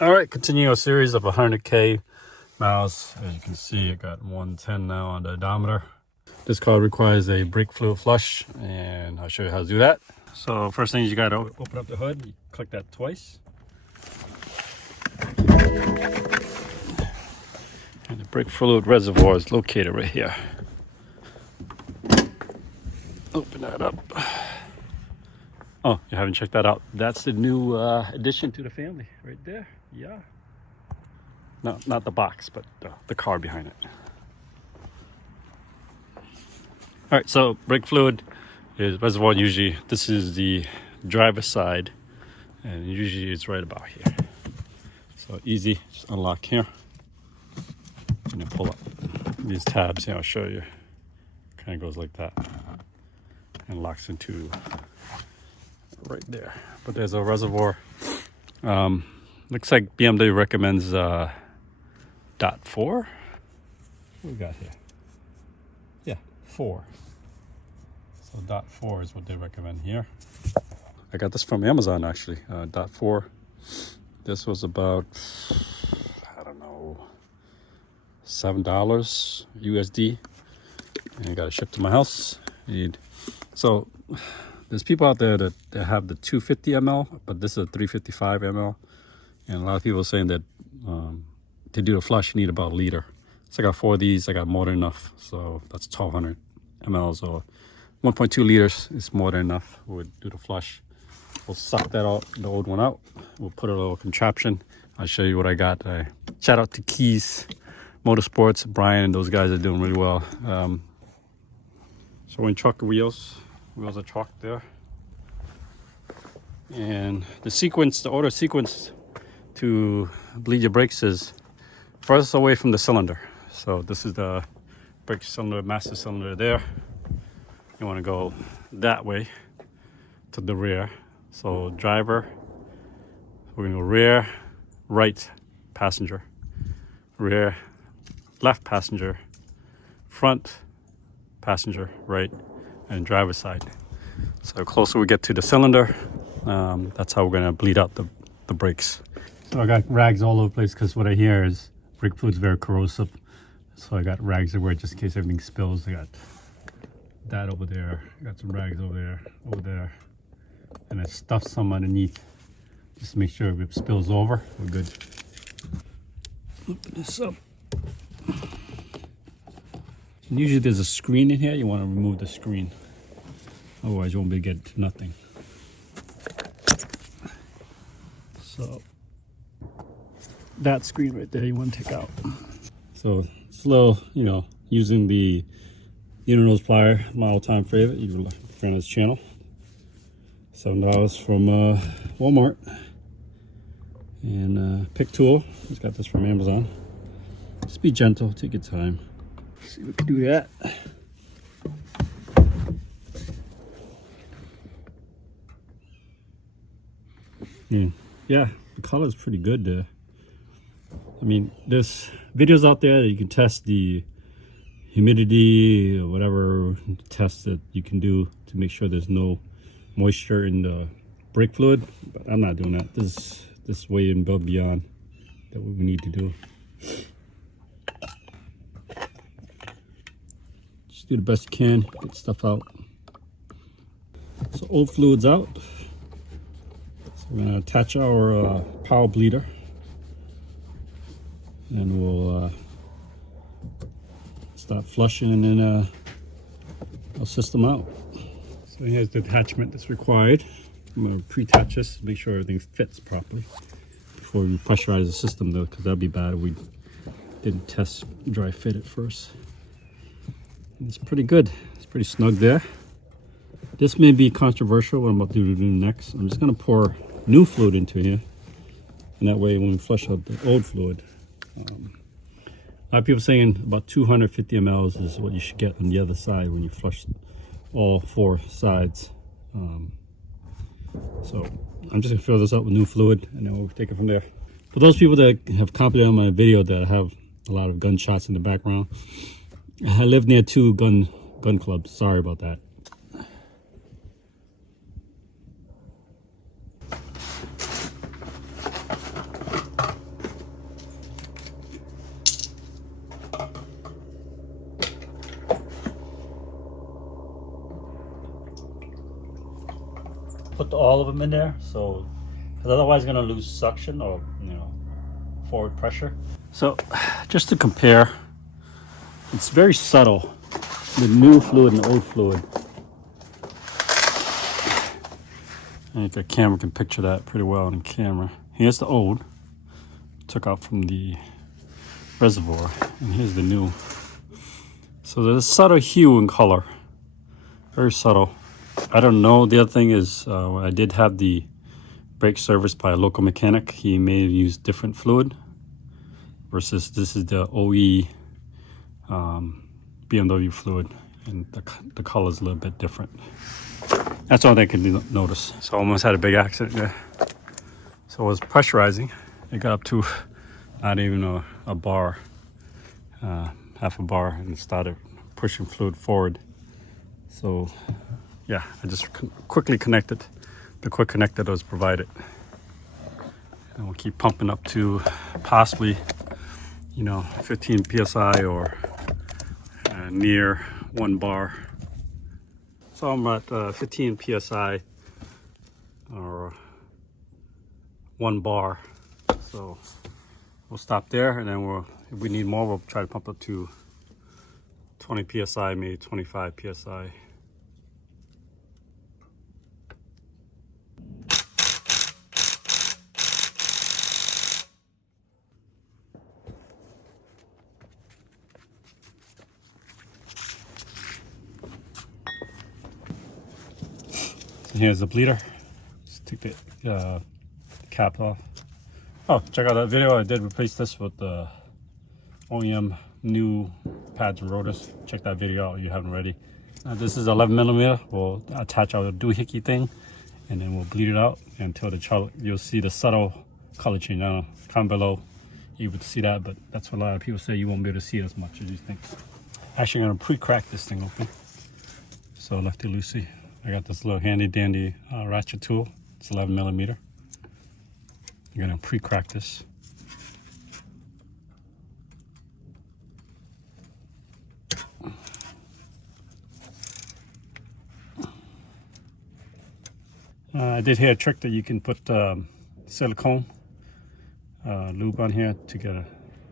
All right, continue a series of 100K miles. As you can see, it got 110 now on the odometer. This car requires a brake fluid flush, and I'll show you how to do that. So first thing is you got to open up the hood. You click that twice. And the brake fluid reservoir is located right here. Open that up. Oh, you haven't checked that out. That's the new addition to the family right there. Yeah. No, not the box, but the car behind it. All right, so brake fluid is reservoir. Usually, this is the driver's side, and usually it's right about here. So easy, just unlock here, and then pull up these tabs. Here, I'll show you. Kind of goes like that, and locks into right there. But there's a reservoir. Looks like BMW recommends DOT 4. What we got here? Yeah, 4. So DOT 4 is what they recommend here. I got this from Amazon actually. DOT 4. This was about, I don't know, $7 USD, and I got it shipped to my house. So there's people out there that have the 250 ml, but this is a 355 ml, and a lot of people are saying that to do a flush you need about a liter. So I got 4 of these. I got more than enough, so that's 1200 ml or 1.2 liters is more than enough. We'll do the flush. We'll suck that out, the old one out. We'll put a little contraption. I'll show you what I got. Shout out to Keys Motorsports. Brian and those guys are doing really well. Showing truck wheels. Wheels are chalked there. And the order sequence to bleed your brakes is furthest away from the cylinder. So this is the brake cylinder, master cylinder there. You want to go that way to the rear. So driver, we're gonna go rear, right passenger, rear, left passenger, front passenger, right, and driver's side. So the closer we get to the cylinder, that's how we're gonna bleed out the brakes. So I got rags all over the place because what I hear is brake fluid is very corrosive. So I got rags everywhere just in case everything spills. I got that over there, I got some rags over there, and I stuffed some underneath just to make sure if it spills over, we're good. Open this up. And usually there's a screen in here. You want to remove the screen, otherwise you won't be able to get nothing. So that screen right there you want to take out. So it's a little, using the nose plier, my all-time favorite. You can find this channel. $7 from Walmart. And pick tool. Just got this from Amazon. Just be gentle, take your time. See if we can do that. Yeah, the color is pretty good there. I mean, there's videos out there that you can test the humidity or whatever test that you can do to make sure there's no moisture in the brake fluid, but I'm not doing that. This is way above beyond that what we need to do. Just do the best you can, get stuff out. So old fluid's out. So we're gonna attach our power bleeder, and we'll start flushing and then our system out. So here's the attachment that's required. I'm going to pre-attach this, make sure everything fits properly before we pressurize the system though, because that'd be bad if we didn't test dry fit it first. And it's pretty good. It's pretty snug there. This may be controversial, what I'm about to do next. I'm just going to pour new fluid into here, and that way when we flush out the old fluid, a lot of people saying about 250 ml is what you should get on the other side when you flush all 4 sides. So I'm just gonna fill this up with new fluid, and then we'll take it from there. For those people that have commented on my video that I have a lot of gunshots in the background, I live near 2 gun clubs. Sorry about that. put all of them in there, so because otherwise you're gonna lose suction or forward pressure. So just to compare, it's very subtle, the new fluid and the old fluid. I think the camera can picture that pretty well on camera. Here's the old, took out from the reservoir, and here's the new. So there's a subtle hue and color, very subtle. I don't know. The other thing is, I did have the brake serviced by a local mechanic. He may have used different fluid versus this is the OE BMW fluid, and the color is a little bit different. That's all they can notice. So I almost had a big accident there. So I was pressurizing. It got up to not even a bar, half a bar, and it started pushing fluid forward. So yeah, I just quickly connected. The quick connector that was provided. And we'll keep pumping up to possibly, 15 PSI or near 1 bar. So I'm at 15 PSI or 1 bar. So we'll stop there, and then if we need more, we'll try to pump up to 20 PSI, maybe 25 PSI. Here's the bleeder. Just take the cap off. Oh, check out that video. I did replace this with the OEM new pads and rotors. Check that video out if you haven't already. This is 11 millimeter. We'll attach our doohickey thing, and then we'll bleed it out until you'll see the subtle color change. Now, comment below you able to see that, but that's what a lot of people say. You won't be able to see it as much as you think. Actually, I'm gonna pre-crack this thing open. So lefty loosey. I got this little handy dandy ratchet tool. It's 11 millimeter. I'm gonna pre-crack this. I did hear a trick that you can put silicone lube on here to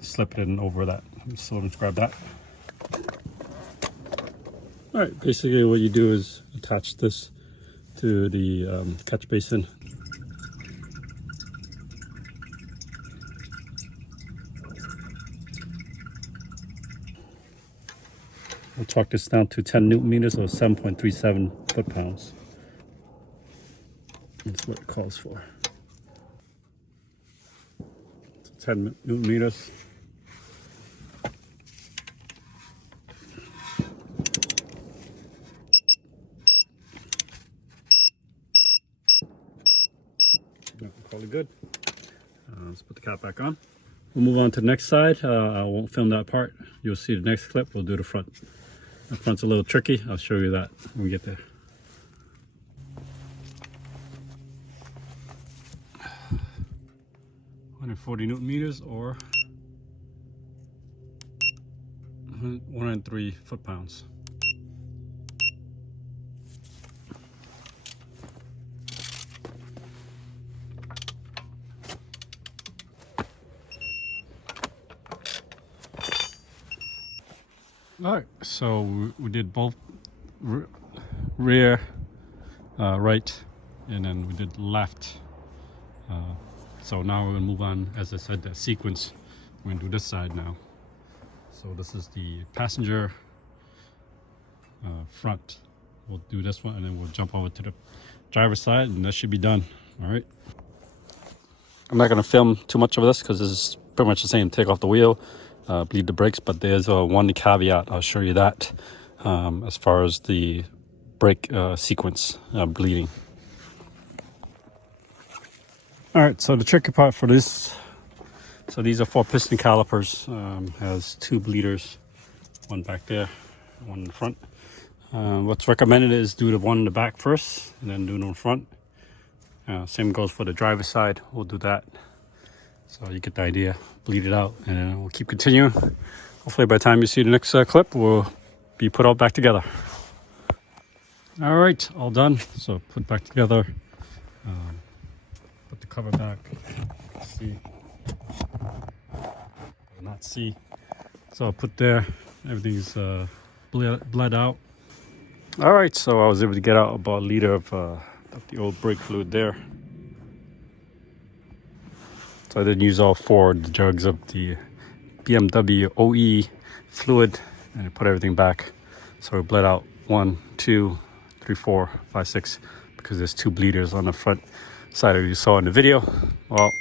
slip it in over that. So let's grab that. All right, basically what you do is attach this to the catch basin. We'll torque this down to 10 Newton meters or 7.37 foot-pounds. That's what it calls for. So 10 Newton meters. Probably good. Let's put the cap back on. We'll move on to the next side. I won't film that part. You'll see the next clip. We'll do the front. The front's a little tricky. I'll show you that when we get there. .140 Newton meters or 103 foot-pounds. All right, so we did both rear, right, and then we did left. So now we're gonna move on, as I said, that sequence. We're gonna do this side now. So this is the passenger front. We'll do this one, and then we'll jump over to the driver's side, and that should be done. All right. I'm not gonna film too much of this because this is pretty much the same. Take off the wheel, bleed the brakes, but there's one caveat. I'll show you that as far as the brake sequence bleeding. All right, so the tricky part for this, so these are 4 piston calipers, has 2 bleeders, one back there, one in the front. What's recommended is do the one in the back first and then do it in the front. Same goes for the driver's side. We'll do that. So you get the idea, bleed it out, and we'll keep continuing. Hopefully by the time you see the next clip, we'll be put all back together. All right, all done. So put back together. Put the cover back. See, not see. So I'll put there. Everything's bled out. All right, so I was able to get out about a liter of the old brake fluid there. So I didn't use all 4 jugs of the BMW OE fluid, and I put everything back. So we bled out 1, 2, 3, 4, 5, 6, because there's 2 bleeders on the front side of you saw in the video. Well,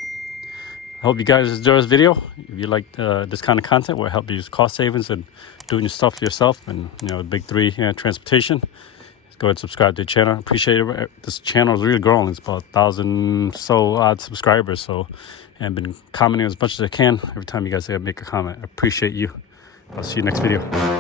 I hope you guys enjoy this video. If you like this kind of content where it helps you use cost savings and doing your stuff yourself, and the big 3 transportation, go ahead and subscribe to the channel. Appreciate it. This channel is really growing. It's about 1,000 so odd subscribers. So, and I've been commenting as much as I can every time you guys make a comment. I appreciate you. I'll see you next video.